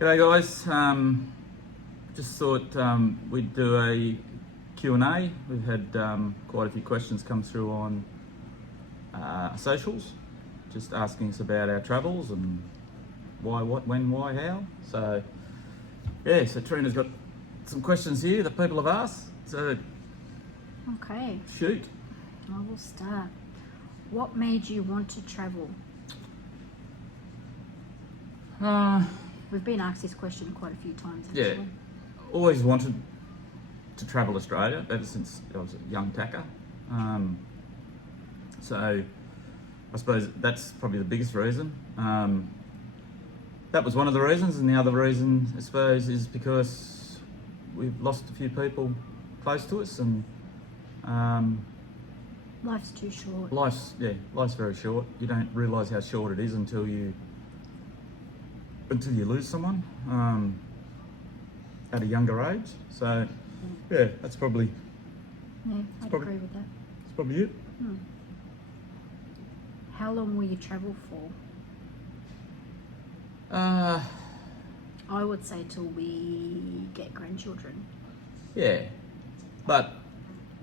G'day guys, just thought we'd do a Q&A. We've had quite a few questions come through on socials, just asking us about our travels and why, what, when, why, how. So yeah, so Trina's got some questions here that people have asked, so Okay, shoot. I will start. What made you want to travel? We've been asked this question quite a few times actually. Yeah, always wanted to travel Australia ever since I was a young tacker. So I suppose that's probably the biggest reason. That was one of the reasons, and the other reason I suppose is because we've lost a few people close to us, and Life's too short. life's very short. You don't realise how short it is until you lose someone at a younger age. So yeah, that's probably I'd agree with that. that's probably it. How long will you travel for? I would say till we get grandchildren. Yeah, but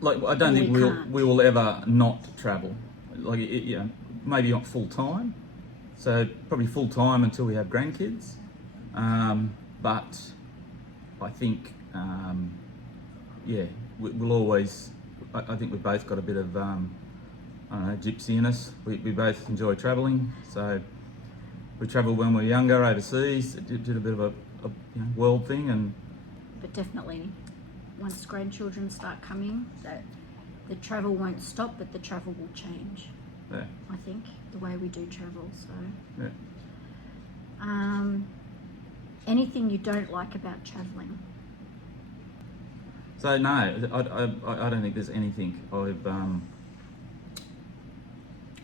like I don't We think can't. we will ever not travel. Like you know, maybe not full time. So probably full time until we have grandkids. But I think yeah, we'll always. I think we've both got a bit of I don't know, gypsy in us. We both enjoy travelling, so we travelled when we were younger overseas. Did a bit of a world thing, and But definitely, once grandchildren start coming, that the travel won't stop, but the travel will change. yeah, I think the way we do travel. So, yeah. anything you don't like about traveling? So no, I don't think there's anything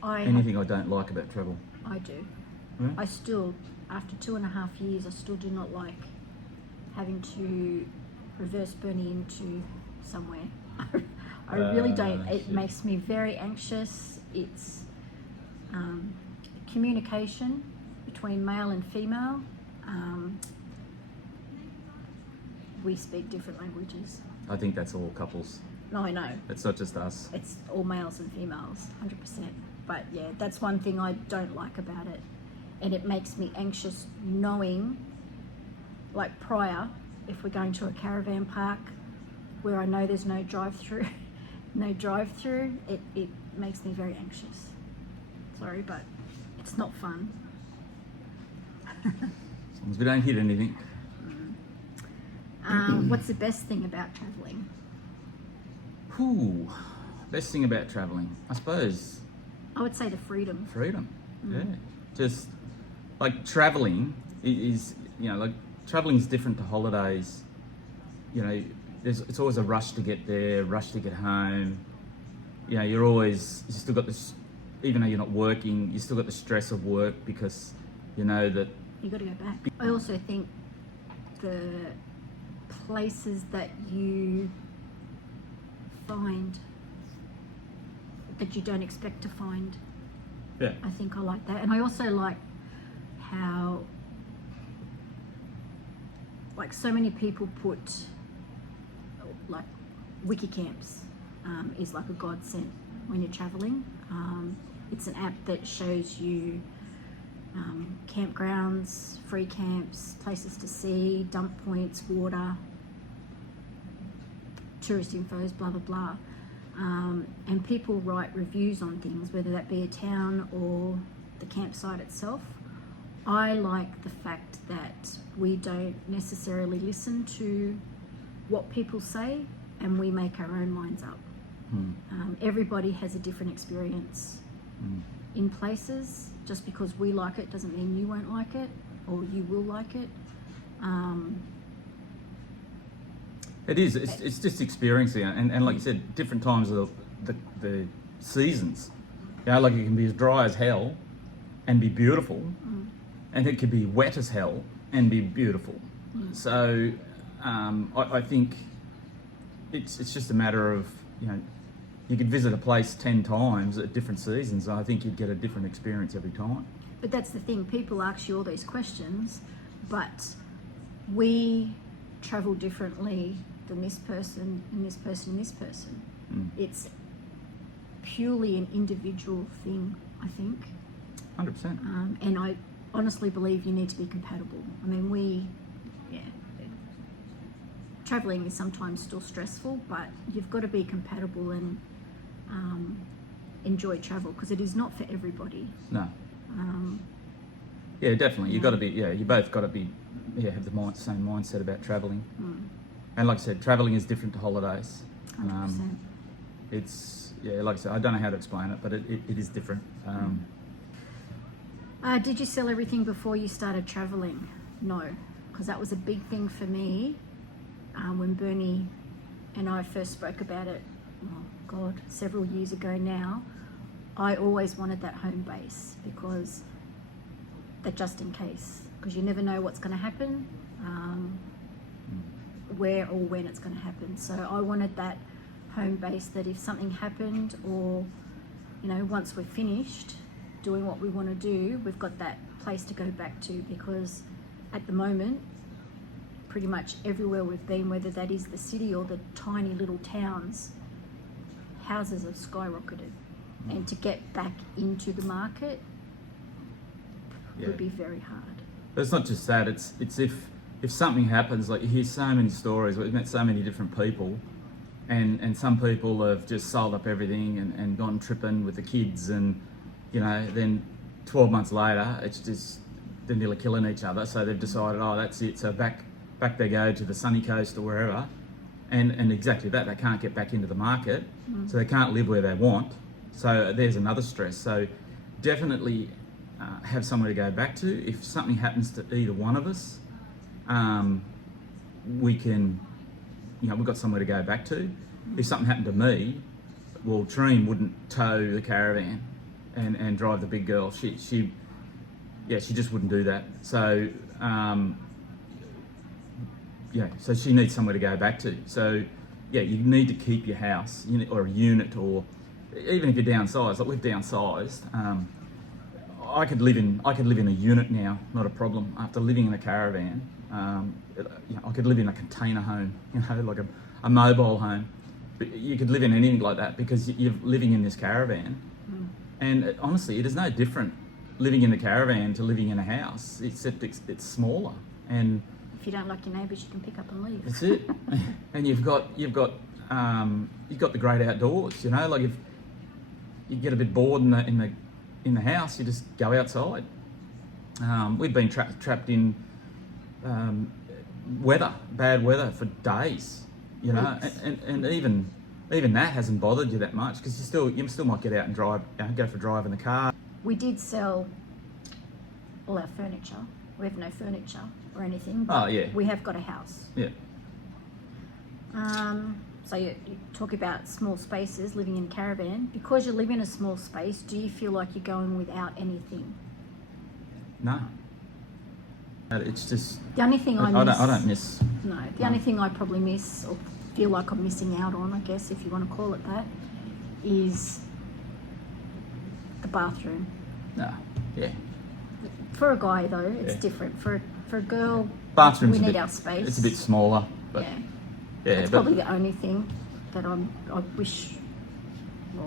anything I don't like about travel. I do. Yeah? I still, after 2.5 years, I still do not like having to reverse Bernie into somewhere. I really don't. It shit. makes me very anxious. It's communication between male and female. We speak different languages. I think that's all couples. No, I know. It's not just us. It's all males and females, 100%. But yeah, that's one thing I don't like about it. And it makes me anxious knowing, like prior, if we're going to a caravan park where I know there's no drive-through, it makes me very anxious. Sorry, but it's not fun. As long as we don't hit anything. What's the best thing about traveling? Whew. Best thing about traveling, I suppose, I would say the freedom. freedom. Yeah. Just like traveling is, like traveling is different to holidays. It's always a rush to get there, rush to get home. You still got this, even though you're not working, you still got the stress of work because you know that You got to go back. I also think the places that you find that you don't expect to find, yeah, I think I like that. And I also like how, like, so many people put, like, wiki camps is like a godsend when you're traveling. It's an app that shows you campgrounds, free camps, places to see, dump points, water, tourist infos, blah blah blah, and people write reviews on things, whether that be a town or the campsite itself. I like the fact that we don't necessarily listen to what people say, and we make our own minds up. Everybody has a different experience in places. Just because we like it doesn't mean you won't like it, or you will like it. it is. It's just experiencing it, and like you said, different times of the seasons. Like it can be as dry as hell and be beautiful, and it could be wet as hell and be beautiful. So I think it's just a matter of you could visit a place 10 times at different seasons, and I think you'd get a different experience every time. But that's the thing, people ask you all these questions, but we travel differently than this person and this person and this person. It's purely an individual thing, I think. 100%. And I honestly believe you need to be compatible. I mean, traveling is sometimes still stressful, but you've got to be compatible and enjoy travel, because it is not for everybody. No. Yeah, definitely. You've got to be, you both got to be, have the same mindset about travelling. And like I said, travelling is different to holidays. 100%. It's, like I said, I don't know how to explain it, but it is different. Did you sell everything before you started travelling? No, because that was a big thing for me when Bernie and I first spoke about it, several years ago now. I always wanted that home base, because that just in case, because you never know what's going to happen, where or when it's going to happen. So I wanted that home base, that if something happened, or once we're finished doing what we want to do, we've got that place to go back to. Because at the moment, pretty much everywhere we've been, whether that is the city or the tiny little towns, houses have skyrocketed. And to get back into the market would be very hard. But it's not just that, it's if something happens, like you hear so many stories, we've met so many different people, and some people have just sold up everything and gone tripping with the kids, and then 12 months later, it's just, they're nearly killing each other, so they've decided, that's it, so back they go to the sunny coast or wherever, and exactly that, they can't get back into the market, so they can't live where they want, so there's another stress. So definitely have somewhere to go back to. If something happens to either one of us, we can, we've got somewhere to go back to. If something happened to me, well, Treen wouldn't tow the caravan and drive the big girl. She just wouldn't do that. So, so she needs somewhere to go back to. So, you need to keep your house or a unit, or even if you're downsized, like we've downsized. I could live in a unit now, not a problem. After living in a caravan, I could live in a container home, like a mobile home. But you could live in anything like that, because you're living in this caravan. And honestly, it is no different living in the caravan to living in a house, except it's smaller. And if you don't like your neighbours, you can pick up and leave. That's it. And you've got the great outdoors. Like if you get a bit bored in the house, you just go outside. We've been trapped in bad weather for days, and even that hasn't bothered you that much, because you still might get out and drive, go for a drive in the car. We did sell all our furniture. We have no furniture or anything, but we have got a house. Yeah. So you talk about small spaces, living in a caravan. Because you live in a small space, do you feel like you're going without anything? No. It's just... The only thing I miss... I don't miss... No. The only thing I probably miss, or feel like I'm missing out on, I guess, if you want to call it that, is the bathroom. No. Yeah. For a guy, though, it's different. For a girl, Bathroom's we need our space. It's a bit smaller, but... That's probably the only thing that I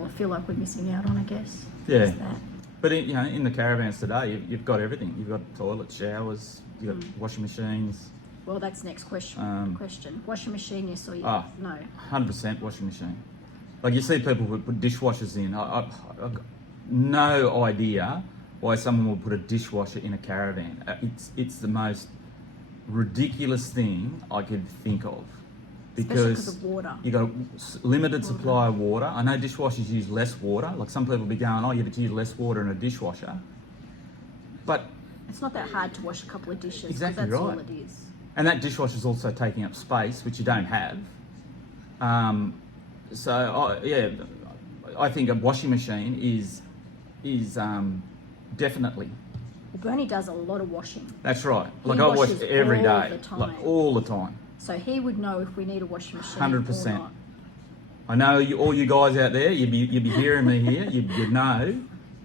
feel like we're missing out on, I guess. Yeah. Is that. But in the caravans today, you've got everything. You've got toilets, showers, you've got washing machines. Well, that's next question. Washing machine, yes or no? 100% washing machine. Like you see people who put dishwashers in. I've got no idea why someone would put a dishwasher in a caravan. It's the most ridiculous thing I could think of. Because of water. You got a limited supply of water. I know dishwashers use less water. Like some people be going, but you use less water in a dishwasher. But it's not that hard to wash a couple of dishes. Exactly that's right. all it is. And that dishwasher's also taking up space, which you don't have. I think a washing machine is definitely. Well, Bernie does a lot of washing. That's right. He Like I wash every day, all the time. like all the time. So he would know if we need a washing machine 100%. or not. I know all you guys out there, you'd be hearing me here. You'd know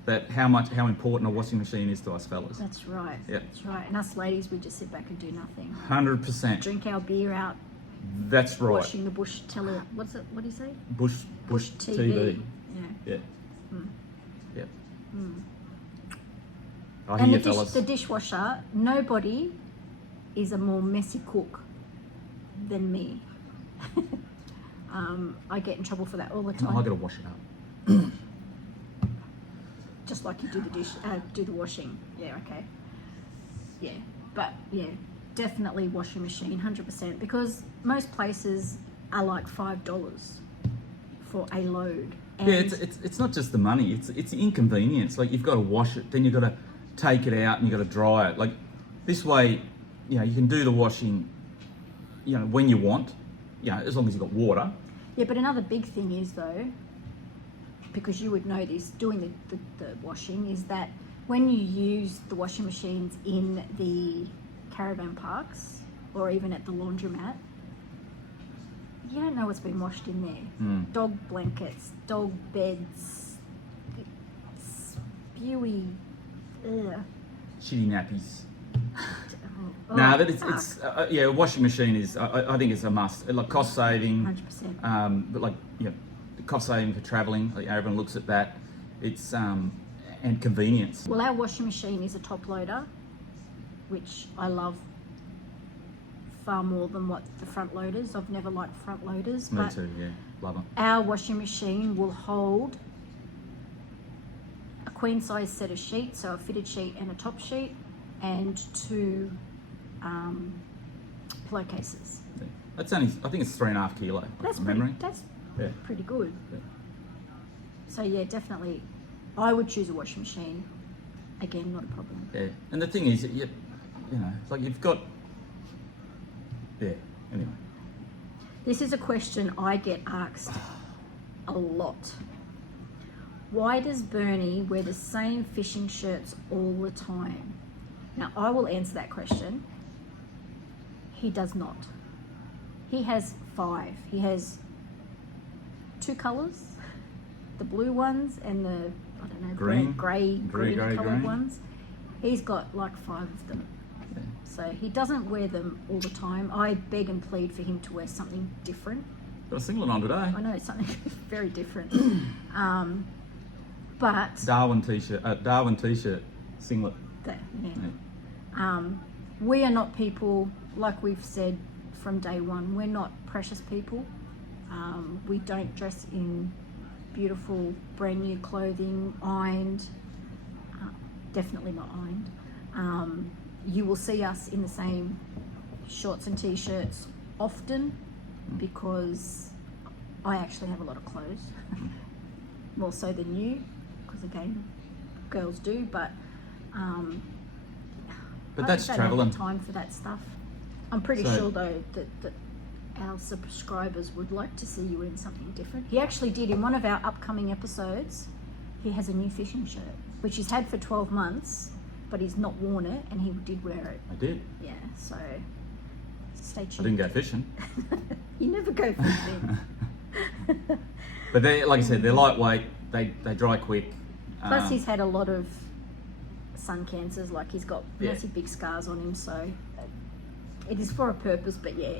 that how important a washing machine is to us fellas. That's right. Yeah. That's right. And us ladies, we just sit back and do nothing. 100%. Drink our beer out, That's right. watching the bush tele. What's it? What do you say? Bush TV. Yeah. Yeah. Mm. Yeah. Mm. I hear And you, fellas. the dishwasher. Nobody is a more messy cook than me. I get in trouble for that all the time. I gotta wash it up. Just like you do do the washing. Yeah, okay. Yeah, but yeah, definitely washing machine, 100%. Because most places are like $5 for a load. And Yeah, it's not just the money. It's the inconvenience. Like you've got to wash it, then you've got to take it out and you've got to dry it. Like this way, you know, you can do the washing, you know, when you want. You know, as long as you've got water. Yeah, but another big thing is though, because you would know this, doing the washing, is that when you use the washing machines in the caravan parks or even at the laundromat, you don't know what's been washed in there. Mm. Dog blankets, dog beds, spewy, Shitty nappies. oh, No, but fuck. it's yeah, a washing machine is, I think it's a must. Like cost saving, 100%. but like, you know, cost saving for travelling, like everyone looks at that. It's, and convenience. Well, our washing machine is a top loader, which I love far more than what the front loaders. I've never liked front loaders. Me but too, yeah, love them. our washing machine will hold a queen size set of sheets, so a fitted sheet and a top sheet, and 2 pillowcases. Yeah. That's only, I think it's 3.5 kilo. That's from pretty, memory. that's Yeah. pretty good. Yeah. So yeah, definitely, I would choose a washing machine. Again, not a problem. Yeah, and the thing is, you know, it's like you've got, yeah. Anyway, This is a question I get asked a lot. Why does Bernie wear the same fishing shirts all the time? Now, I will answer that question. He does not. He has 5. He has 2 colours, the blue ones and the, I don't know, Green. grey coloured green. ones. He's got like 5 of them. yeah. So he doesn't wear them all the time. I beg and plead for him to wear something different. Got a singlet on today. I know, it's something very different. But Darwin t-shirt, singlet. that, yeah. Yeah. We are not people, like we've said from day one, we're not precious people. We don't dress in beautiful brand new clothing, ironed, definitely not ironed. You will see us in the same shorts and t-shirts often because I actually have a lot of clothes, more so than you, because again, girls do, but I that's just don't travelling. have the time for that stuff. I'm pretty So- sure though that our subscribers would like to see you in something different. He actually did in one of our upcoming episodes. He has a new fishing shirt, which he's had for 12 months, but he's not worn it, and he did wear it. I did. Yeah, so stay tuned. I didn't go fishing. You never go fishing. But they, like I said, they're lightweight. They dry quick. Plus, he's had a lot of sun cancers. Like he's got Yeah. massive big scars on him, so it is for a purpose. But yeah,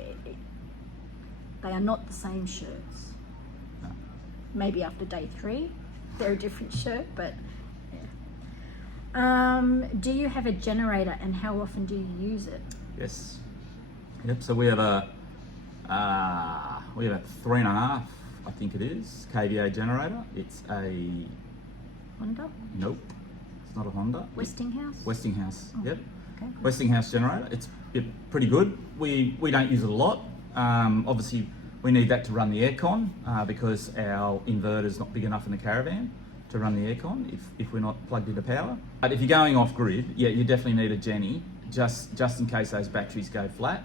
they are not the same shirts. No. Maybe after day 3, they're a different shirt. But yeah. Do you have a generator, and how often do you use it? Yes. Yep. So we have a 3.5, I think it is, kVA generator. It's a Honda, nope. It's not a Honda. Westinghouse. Westinghouse. Oh. Yep. Okay. Cool. Westinghouse generator. It's pretty good. We don't use it a lot. Obviously, we need that to run the aircon because our inverter's not big enough in the caravan to run the aircon if we're not plugged into power. But if you're going off grid, yeah, you definitely need a Jenny just in case those batteries go flat.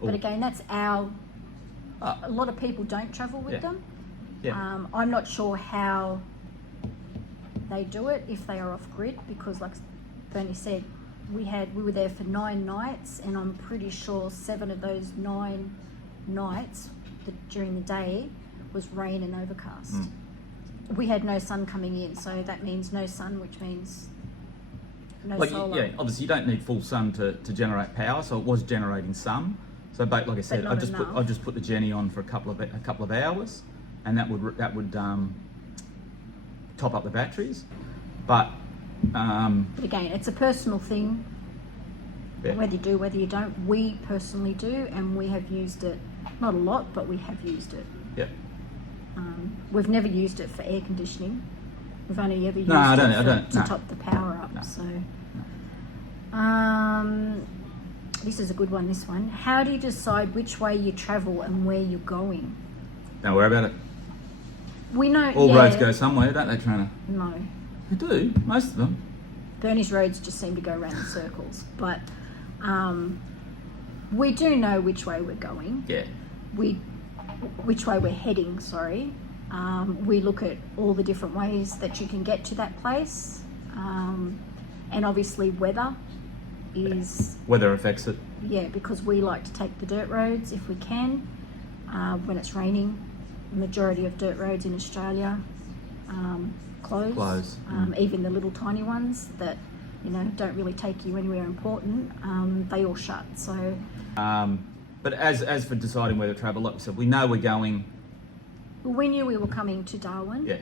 But again, that's our. Ah. A lot of people don't travel with Yeah. them. Yeah. I'm not sure how they do it if they are off grid, because like Bernie said, we were there for 9 nights, and I'm pretty sure 7 of those 9 nights during the day was rain and overcast. We had no sun coming in, so that means no sun, which means no Like, solar. yeah, obviously you don't need full sun to generate power, so it was generating some. So, but like I said, not I just put the Jenny on for a couple of hours, and that would top up the batteries. But But again, it's a personal thing. yeah. Whether you do, whether you don't. We personally do, and we have used it. Not a lot, but we have used it. Yeah. We've never used it for air conditioning. We've only ever used to top the power up. No. So, this is a good one. This one. How do you decide which way you travel and where you're going? Don't worry about it. We know All roads go somewhere, don't they, Trina? No, They do, most of them. Bernie's roads just seem to go around in circles, but we do know which way we're going. Yeah. Which way we're heading, sorry. We look at all the different ways that you can get to that place. And obviously weather is... Weather affects it. Yeah, because we like to take the dirt roads if we can. When it's raining, the majority of dirt roads in Australia close. Even the little tiny ones that, don't really take you anywhere important, they all shut. So... But as for deciding where to travel, like we said, we know we're going... Well, we knew we were coming to Darwin Yeah.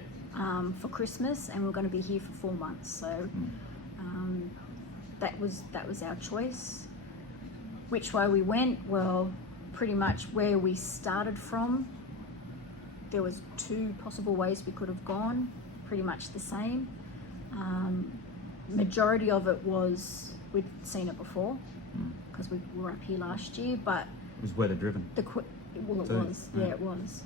for Christmas, and we're going to be here for 4 months. So that was our choice. Which way we went? Well, pretty much where we started from. There was 2 possible ways we could have gone. Pretty much the same. Majority of it was we'd seen it before because we were up here last year, but It was weather driven. it was. Yeah, it was.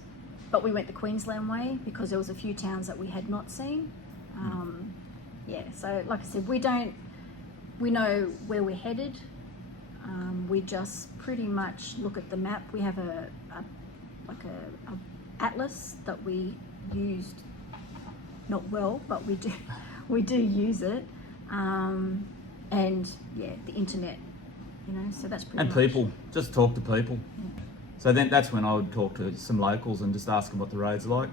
But we went the Queensland way because there was a few towns that we had not seen. So like I said, we know where we're headed. We just pretty much look at the map. We have a atlas that we used, not well, but we do use it. And yeah, the internet, so that's pretty And much. people, just talk to people. So then that's when I would talk to some locals and just ask them what the road's like.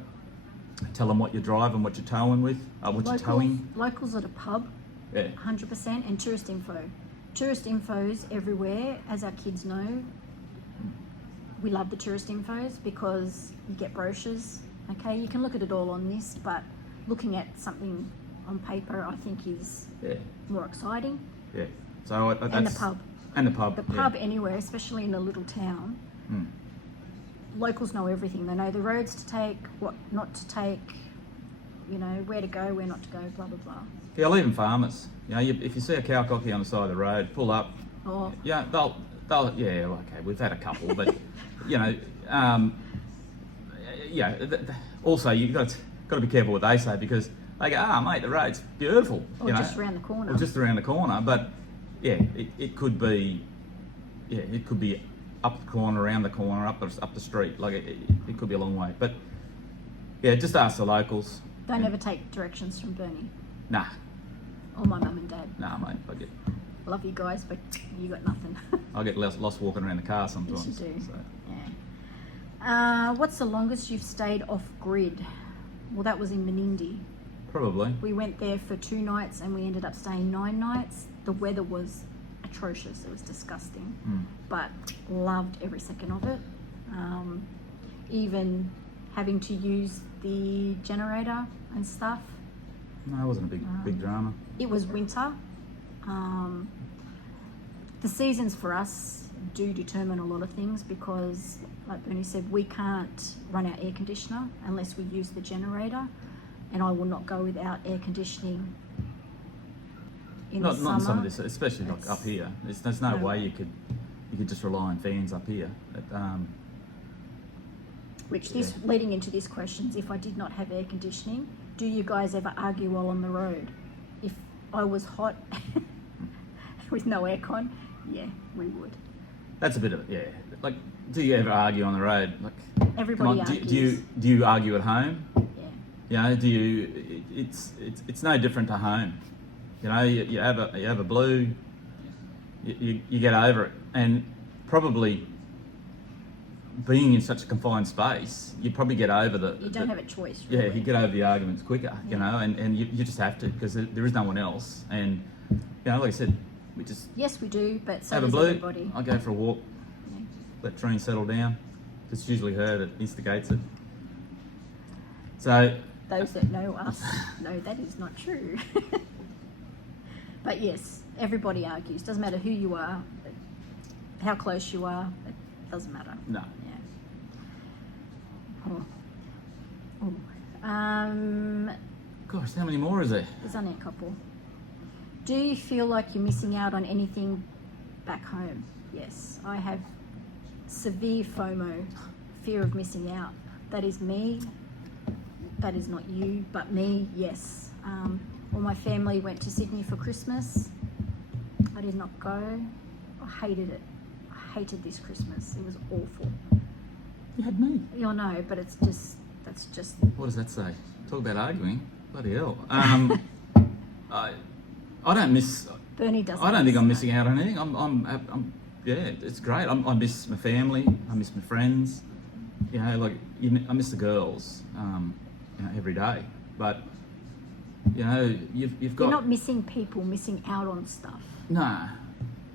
Tell them what you're driving, what you're towing with, you're towing. Locals at a pub, Yeah. 100%, and tourist info. Tourist infos everywhere, as our kids know. We love the tourist infos because you get brochures. Okay, you can look at it all on this, but looking at something on paper, I think, is more exciting. Yeah. So And the pub. And the pub. The pub anywhere, especially in a little town. Locals know everything. They know the roads to take, what not to take, where to go, where not to go, blah, blah, blah. Yeah, even farmers. If you see a cow cocky on the side of the road, pull up. Oh. Yeah, they'll okay, we've had a couple, but also you've got to be careful what they say because they go, mate, the road's beautiful. Or just around the corner. Or just around the corner, but yeah, it could be up the corner, around the corner, up the street. Like it could be a long way, but yeah, just ask the locals. Don't ever take directions from Bernie. Nah. Or my mum and dad. Nah, mate. Love you guys, but you got nothing. I get lost walking around the car sometimes. Yes, you do. So. Yeah. What's the longest you've stayed off grid? Well, that was in Menindee. Probably. We went there for 2 nights and we ended up staying 9 nights. The weather was atrocious. It was disgusting, but loved every second of it. Even having to use the generator and stuff. No, it wasn't a big drama. It was winter. The seasons for us do determine a lot of things because, like Bernie said, we can't run our air conditioner unless we use the generator, and I will not go without air conditioning in the summer. Not in some of this, especially like up here. There's no way you could just rely on fans up here. Leading into this question, if I did not have air conditioning, do you guys ever argue while on the road? If I was hot with no aircon, yeah, we would. That's a bit of like, do you ever argue on the road? Like, everybody argues. Do you argue at home? Yeah. Do you? It's no different to home. You have a blue. You get over it, and probably being in such a confined space, you probably get over You don't have a choice, really. Yeah, you get over the arguments quicker, you know, and you just have to, because there is no one else. And, you know, like I said, we just Yes, we do, but so have a does blue. everybody. I go for a walk, Yeah. let Trine settle down. It's usually her that instigates it. So, Those that know us know that is not true. But yes, everybody argues. Doesn't matter who you are, how close you are. It doesn't matter. no. Yeah. Gosh, how many more is there? There's only a couple. Do you feel like you're missing out on anything back home? Yes, I have severe FOMO, fear of missing out. That is me. That is not you, but me, yes. All my family went to Sydney for Christmas. I did not go. I hated it. I hated this Christmas. It was awful. You had me. You'll know, but that's just. What does that say? Talk about arguing. Bloody hell. I don't miss. Bernie doesn't. I don't think I'm miss missing out on anything. I'm yeah, it's great. I miss my family. I miss my friends. You know, like I miss the girls. You know, every day. But you know, you've got. You're not missing people, missing out on stuff. Nah.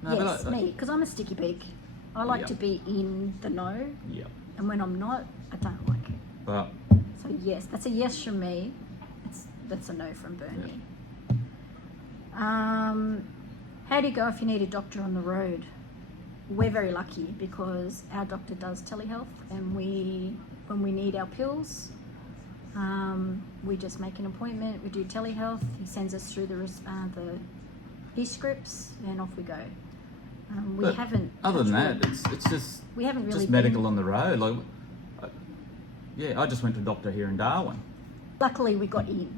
No, Yes, but me, because I'm a sticky beak. I like Yep. to be in the know, Yeah. and when I'm not, I don't like it. Well, So yes, that's a yes from me. That's a no from Bernie. How do you go if you need a doctor on the road? We're very lucky because our doctor does telehealth, and when we need our pills, we just make an appointment. We do telehealth. He sends us through the e-scripts, and off we go. We but haven't. other than touched that, wood. it's just We haven't really just medical been- on the road. Like, I just went to a doctor here in Darwin. Luckily, we got in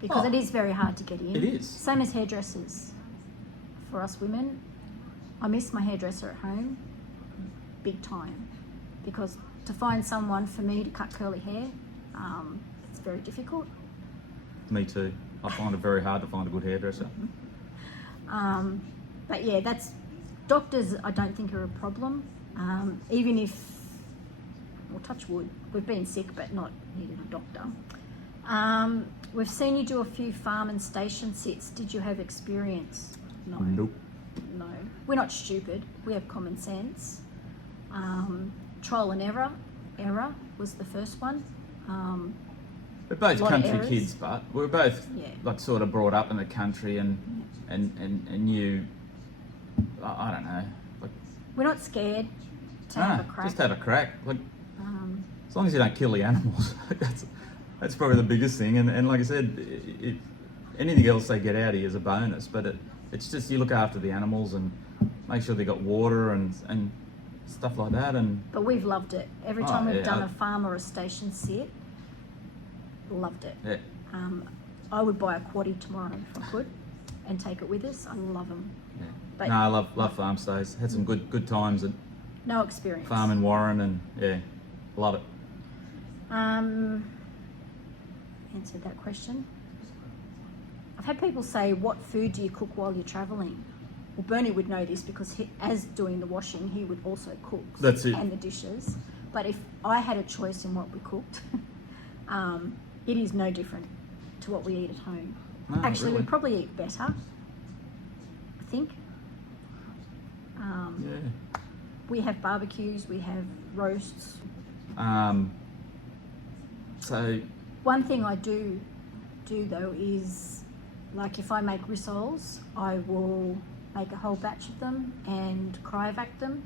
because Oh. it is very hard to get in. It is. Same as hairdressers. For us women, I miss my hairdresser at home big time because to find someone for me to cut curly hair, it's very difficult. Me too. I find it very hard to find a good hairdresser. But yeah, doctors I don't think are a problem. Even if, well, touch wood, we've been sick but not needed a doctor. We've seen you do a few farm and station sits. Did you have experience? No. Nope. No. We're not stupid. We have common sense. Trial and error was the first one. We're both lot of country errors. kids, but we're both Yeah. like sort of brought up in the country and knew. I don't know. Like, We're not scared to have a crack. just have a crack. Like, Um, as long as you don't kill the animals, that's probably the biggest thing. And like I said, anything else they get out of you is a bonus. But it's just you look after the animals and make sure they got water and stuff like that. And but we've loved it. Every Oh, time we've yeah. done a farm or a station sit, loved it. yeah, I would buy a quaddie tomorrow if I could and take it with us. I love them. yeah. But- No, I love farm stays. Had some good times at No experience. farm in Warren, and yeah, love it. Answered that question. I've had people say, what food do you cook while you're travelling? Well, Bernie would know this because as doing the washing, he would also cook. That's it. And the dishes. But if I had a choice in what we cooked, it is no different to what we eat at home. No, Actually, really. we probably eat better, I think. Yeah. We have barbecues, we have roasts. So One thing I do though is, like if I make rissoles, I will make a whole batch of them and cryovac them.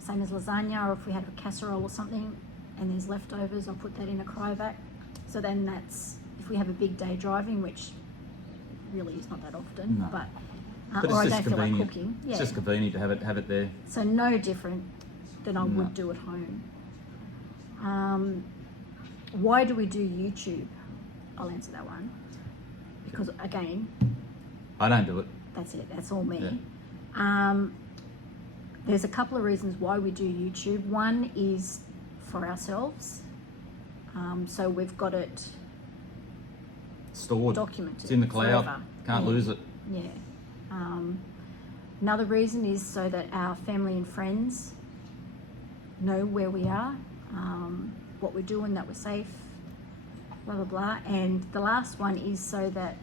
Same as lasagna, or if we have a casserole or something and there's leftovers, I'll put that in a cryovac. So then that's, if we have a big day driving, which really is not that often, No. but But or I it's don't just feel like convenient. cooking. Yeah. It's just convenient to have it there. So no different than I No. would do at home. Why do we do YouTube? I'll answer that one. Because again, I don't do it. that's it. That's all me. Yeah. There's a couple of reasons why we do YouTube. One is for ourselves. So we've got it Stored. documented. It's in the cloud. forever. Can't Yeah. lose it. Yeah. Another reason is so that our family and friends know where we are, what we're doing, that we're safe, blah, blah, blah. And the last one is so that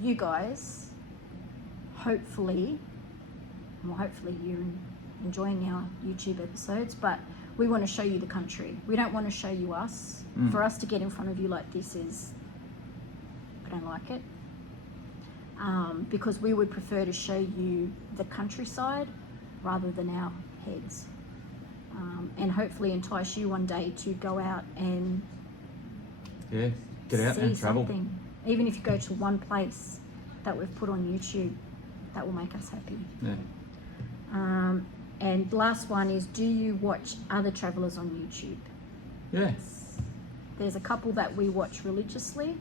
you guys, hopefully you're enjoying our YouTube episodes, but we want to show you the country. We don't want to show you us. For us to get in front of you like this is, I don't like it. Because we would prefer to show you the countryside rather than our heads. And hopefully entice you one day to go out and get out see and travel. something. Even if you go to one place that we've put on YouTube, that will make us happy. Yeah. And the last one is, do you watch other travellers on YouTube? Yes. There's a couple that we watch religiously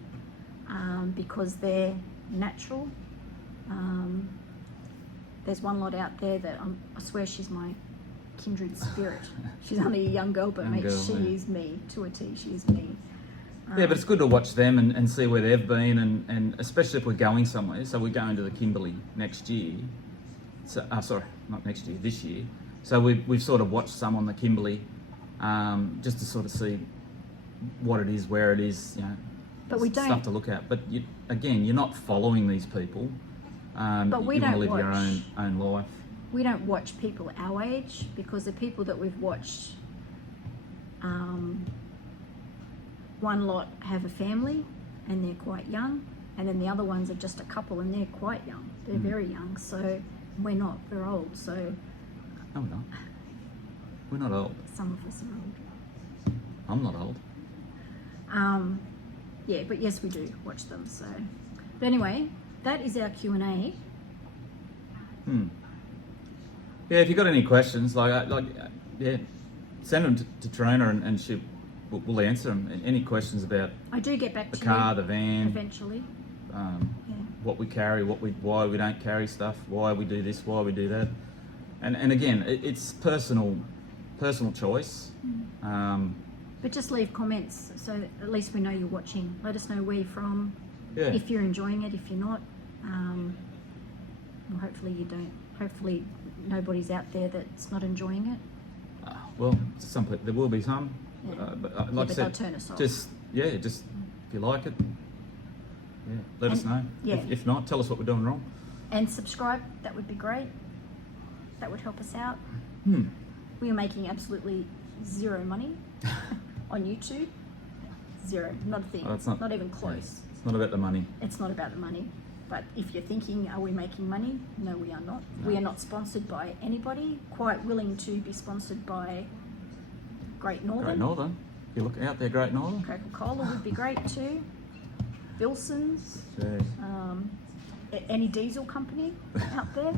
because they're natural. There's one lot out there that I swear she's my kindred spirit. She's only a young girl, but Young mate, girl, she yeah. is me to a T. She is me. Yeah, but it's good to watch them and see where they've been, and especially if we're going somewhere. So we're going to the Kimberley next year. So, sorry, not next year, this year. So we've sort of watched some on the Kimberley, just to sort of see what it is, where it is, you know, But we stuff don't. to look at. But again, you're not following these people. But we you want don't to live your watch. own life. We don't watch people our age, because the people that we've watched, one lot have a family and they're quite young, and then the other ones are just a couple and they're quite young. They're very young. So we're not. We're old. So No, we're not. We're not old. some of us are old. I'm not old. Yeah, but yes, we do watch them. So, but anyway, that is our Q&A. Yeah, if you've got any questions, yeah, send them to Trona and we'll answer them. Any questions about I do get back the to car, you the van, eventually. Yeah. what we carry, why we don't carry stuff, why we do this, why we do that, and again, it's personal choice. But just leave comments so that at least we know you're watching. Let us know where you're from. Yeah. If you're enjoying it, if you're not. Well, hopefully you don't. Hopefully nobody's out there that's not enjoying it. Well, some people, there will be some, Yeah. but like I but said, they'll turn us off. just if you like it, let us know. yeah. If not, tell us what we're doing wrong. And subscribe, that would be great. That would help us out. Hmm. We are making absolutely zero money on YouTube. Zero, not a thing. Oh, it's not even close. It's not about the money. It's not about the money. But if you're thinking, are we making money? No, we are not. No. We are not sponsored by anybody. Quite willing to be sponsored by Great Northern. Great Northern. If you look out there, Great Northern. Coca-Cola would be great too. Bilson's. Jeez. Any diesel company out there.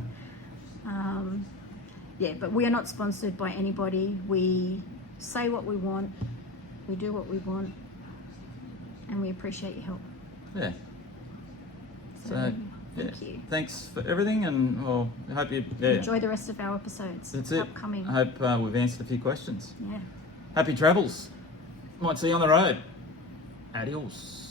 Yeah, but we are not sponsored by anybody. We say what we want. We do what we want. And we appreciate your help. Yeah. So, thank you. Thanks for everything, and I hope you Enjoy the rest of our episodes. That's it. Upcoming. I hope we've answered a few questions. Yeah. Happy travels. Might see you on the road. Adios.